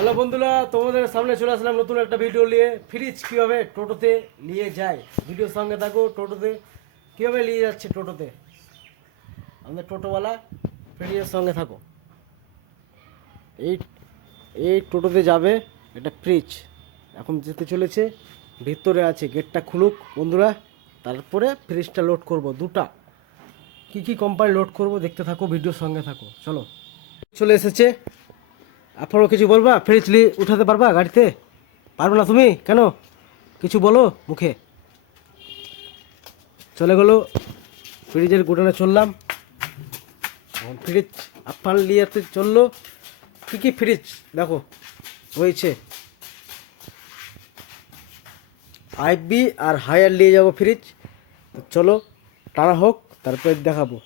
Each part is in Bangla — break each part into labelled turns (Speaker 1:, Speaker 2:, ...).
Speaker 1: হ্যালো বন্ধুরা, তোমাদের সামনে চলে আসলাম নতুন একটা ভিডিও নিয়ে। ফ্রিজ কীভাবে টোটোতে নিয়ে যায়? ভিডিওর সঙ্গে থাকো, টোটোতে। কীভাবে নিয়ে যাচ্ছে টোটোতে? আমাদের টোটোওয়ালা ফ্রিজের সঙ্গে থাকো। এই এই টোটোতে যাবে এটা ফ্রিজ এখন যেতে চলেছে, ভিতরে আছে গেটটা খুলুক বন্ধুরা। তারপরে ফ্রিজটা লোড করব, দুটা। কি কি কোম্পানি লোড করব, দেখতে থাকো ভিডিওর সঙ্গে থাকো। চলো। চলে এসেছে। আপনারও কিছু বলবা? ফ্রিজ লি উঠাতে পারবা গাড়িতে? পারবে না তুমি? কেন? কিছু বলো মুখে। চলে গেলো। ফ্রিজের গোডানে চললাম। ফ্রিজ আফান লিয়াতে চলল। কী কী ফ্রিজ? দেখো হয়েছে ফাইভ বি আর হায়ার নিয়ে যাব ফ্রিজ। চলো, টানা হোক, তারপরে দেখাবো।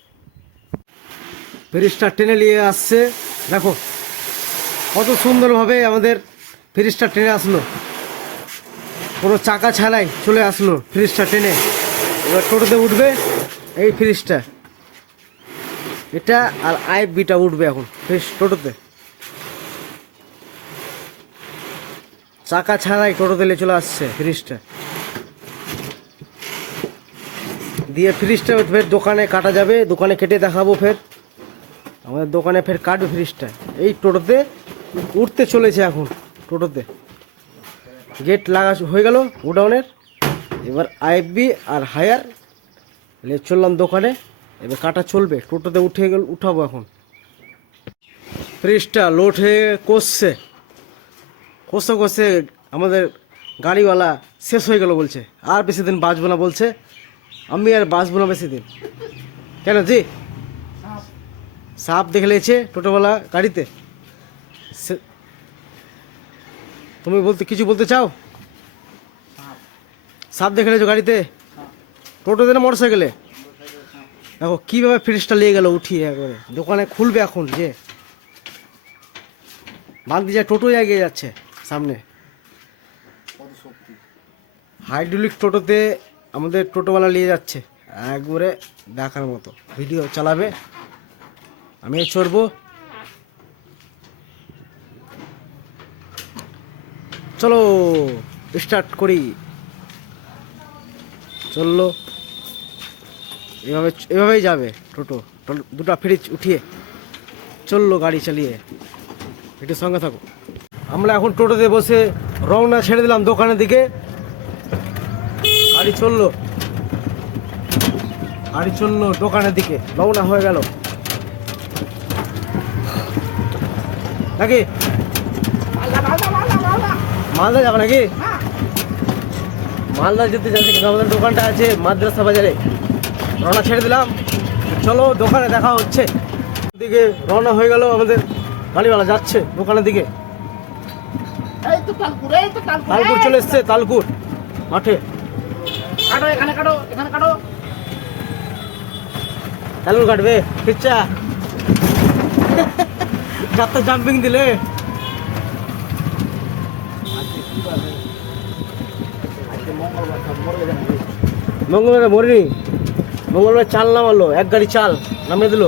Speaker 1: ফ্রিজটা টেনে নিয়ে আসছে। দেখো কত সুন্দরভাবে আমাদের ফ্রিজটা টেনে আসলো। কোনো চাকা ছাড়াই চলে আসলো ফ্রিজটা টেনে এবার টোটোতে উঠবে এই ফ্রিজটা এটা আর আইফ বিটা উঠবে এখন ফ্রিজ টোটোতে। চাকা ছাড়াই টোটোতে চলে আসছে ফ্রিজটা দিয়ে ফ্রিজটা ফের দোকানে কাটা যাবে, দোকানে কেটে দেখাবো ফের। আমাদের দোকানে ফের কাটবে ফ্রিজটা এই টোটোতে উঠতে চলেছে এখন টোটোতে। গেট লাগা হয়ে গেল গোডাউনের। এবার আইএফবি আর হায়ার চললাম দোকানে। এবার কাটা চলবে, টোটোতে উঠে গেল, উঠাবো এখন। ফ্রিজটা লোড হয়ে কষছে। কষে কষে আমাদের গাড়িওয়ালা শেষ হয়ে গেল বলছে, আর বেশি দিন বাঁচবো না বলছে। আমি আর বাঁচবো না বেশি দিন। কেন জি? সাপ। দেখে লেছে টোটোওয়ালা গাড়িতে। তুমি বলতে, কিছু বলতে চাও? সাপ দেখে নিয়েছো গাড়িতে? টোটোতে না মোটর সাইকেলে দেখো, কীভাবে ফ্রিজটা নিয়ে গেল উঠিয়ে একবারে। দোকানে খুলবে এখন, যে। বাঁধতে যায় টোটোই এগিয়ে যাচ্ছে সামনে। হাইড্রোলিক টোটোতে আমাদের টোটোওয়ালা নিয়ে যাচ্ছে। একবারে দেখার মতো। ভিডিও চালাবে। আমি চড়বো। চলো স্টার্ট করি। চলল। এভাবে, এভাবেই যাবে টোটো। দুটা ফ্রিজ উঠিয়ে চলল গাড়ি চালিয়ে। একটু সঙ্গে থাকো। আমরা এখন টোটোতে বসে রওনা ছেড়ে দিলাম দোকানের দিকে। গাড়ি চলল। গাড়ি চলল দোকানের দিকে। রওনা হয়ে গেল। নাকি? মালদা যাব নাকি? মালদা যেতে যাচ্ছে কিন্তু আমাদের দোকানটা আছে মাদ্রাসা বাজারে। রওনা ছেড়ে দিলাম। চলো দোকানে দেখা হচ্ছে। দিকে রওনা হয়ে গেল আমাদের গাড়িওয়ালা যাচ্ছে দোকানের দিকে।
Speaker 2: এই তো তালপুর এই তো তালপুর
Speaker 1: তালপুর চলে এসছে তালপুর মাঠে।
Speaker 2: কাটো এখানে কাটো এখানে কাটো।
Speaker 1: তালপুর কাটবে যাত্রা জাম্পিং দিলে। মঙ্গলবার মরিনি। মঙ্গলবার চাল নামালো, এক গাড়ি চাল নামিয়ে দিল।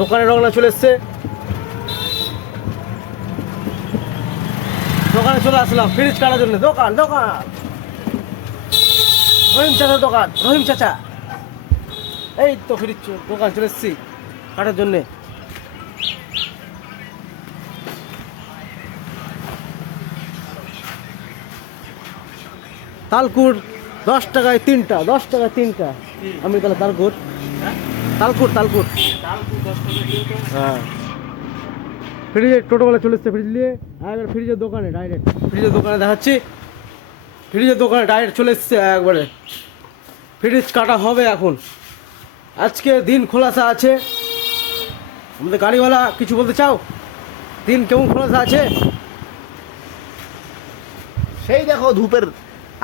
Speaker 1: দোকানে রওনা চলে এসছে। দোকানে চলে আসলাম, ফ্রিজ কাটার জন্য। দোকান দোকান। রহিম চাচার দোকান, রহিম চাচা। এই তো ফ্রিজ দোকান চলে এসছি কাটার জন্যে। তালকুর দশ টাকায় তিনটা, দশ টাকায় তিনটা। আমি তাহলে তালকুর তালকুর তালকুর হ্যাঁ। ফ্রিজের টোটোবেলা চলে এসছে ফ্রিজ নিয়ে। একবার ফ্রিজের দোকানে ডাইরেক্ট ফ্রিজের দোকানে দেখাচ্ছি। ফ্রিজের দোকানে ডাইরেক্ট চলে এসছে একবারে। ফ্রিজ কাটা হবে এখন। আজকে দিন খোলাসা আছে। আমাদের গাড়িওয়ালা কিছু বলতে চাও? দিন কেমন খোলাসা আছে?
Speaker 2: সেই দেখো ধূপের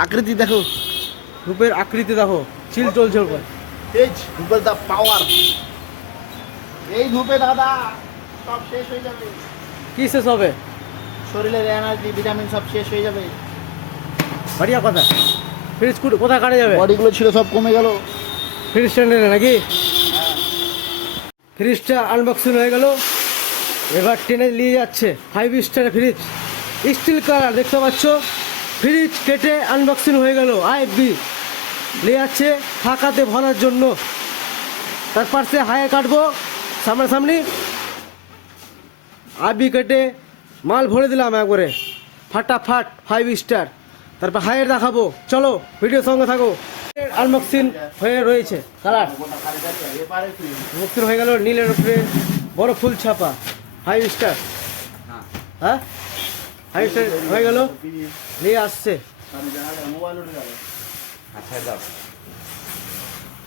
Speaker 2: আকৃতি দেখো।
Speaker 1: রূপের আকৃতি দেখো চিল চলছে ওপর।
Speaker 2: এই ধূপের দা পাওয়ার এই ধূপে দাদা সব শেষ হয়ে যাবে।
Speaker 1: কি শেষ হবে?
Speaker 2: শরীরের এনার্জি ভিটামিন সব শেষ হয়ে যাবে।
Speaker 1: বাড়িয়া কথা। ফ্রিজ কোথায় কাটা যাবে?
Speaker 2: বডিগুলো ছিল সব কমে গেল।
Speaker 1: ফ্রিজ স্ট্যান্ডার্ডে নাকি? ফ্রিজটা আনবক্সিং হয়ে গেল। এবার ট্রেনে নিয়ে যাচ্ছে five star fridge steel colour দেখতে পাচ্ছ? ফ্রিজ কেটে আনবক্সিং হয়ে গেল আইএফবি যাচ্ছে ফাঁকাতে ভরার জন্য। তার পাশে হায়ে কাটবো, সামনাসামনি। আবি কেটে মাল ভরে দিলাম একবারে। ফাটাফাট ফাইভ স্টার তারপর হায়ের দেখাবো। চলো ভিডিও সঙ্গে থাকো। আনবক্সিং হয়ে রয়েছে। কালার। মুক্তির হয়ে গেল নীলের উপরে বড় ফুল ছাপা। ফাইভ স্টার হ্যাঁ? ফাইভ স্টার হয়ে গেল। নিয়ে আসছে।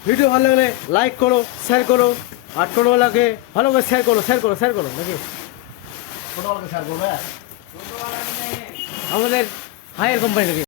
Speaker 1: ভিডিও ভালো লাগলে লাইক করো শেয়ার করো আর টোটোওয়ালাকে ভালো করে শেয়ার করো শেয়ার করো শেয়ার করো নাকি?
Speaker 2: ছোটবেলাকে শেয়ার করবে?
Speaker 1: আমাদের হায়ার কোম্পানি নাকি?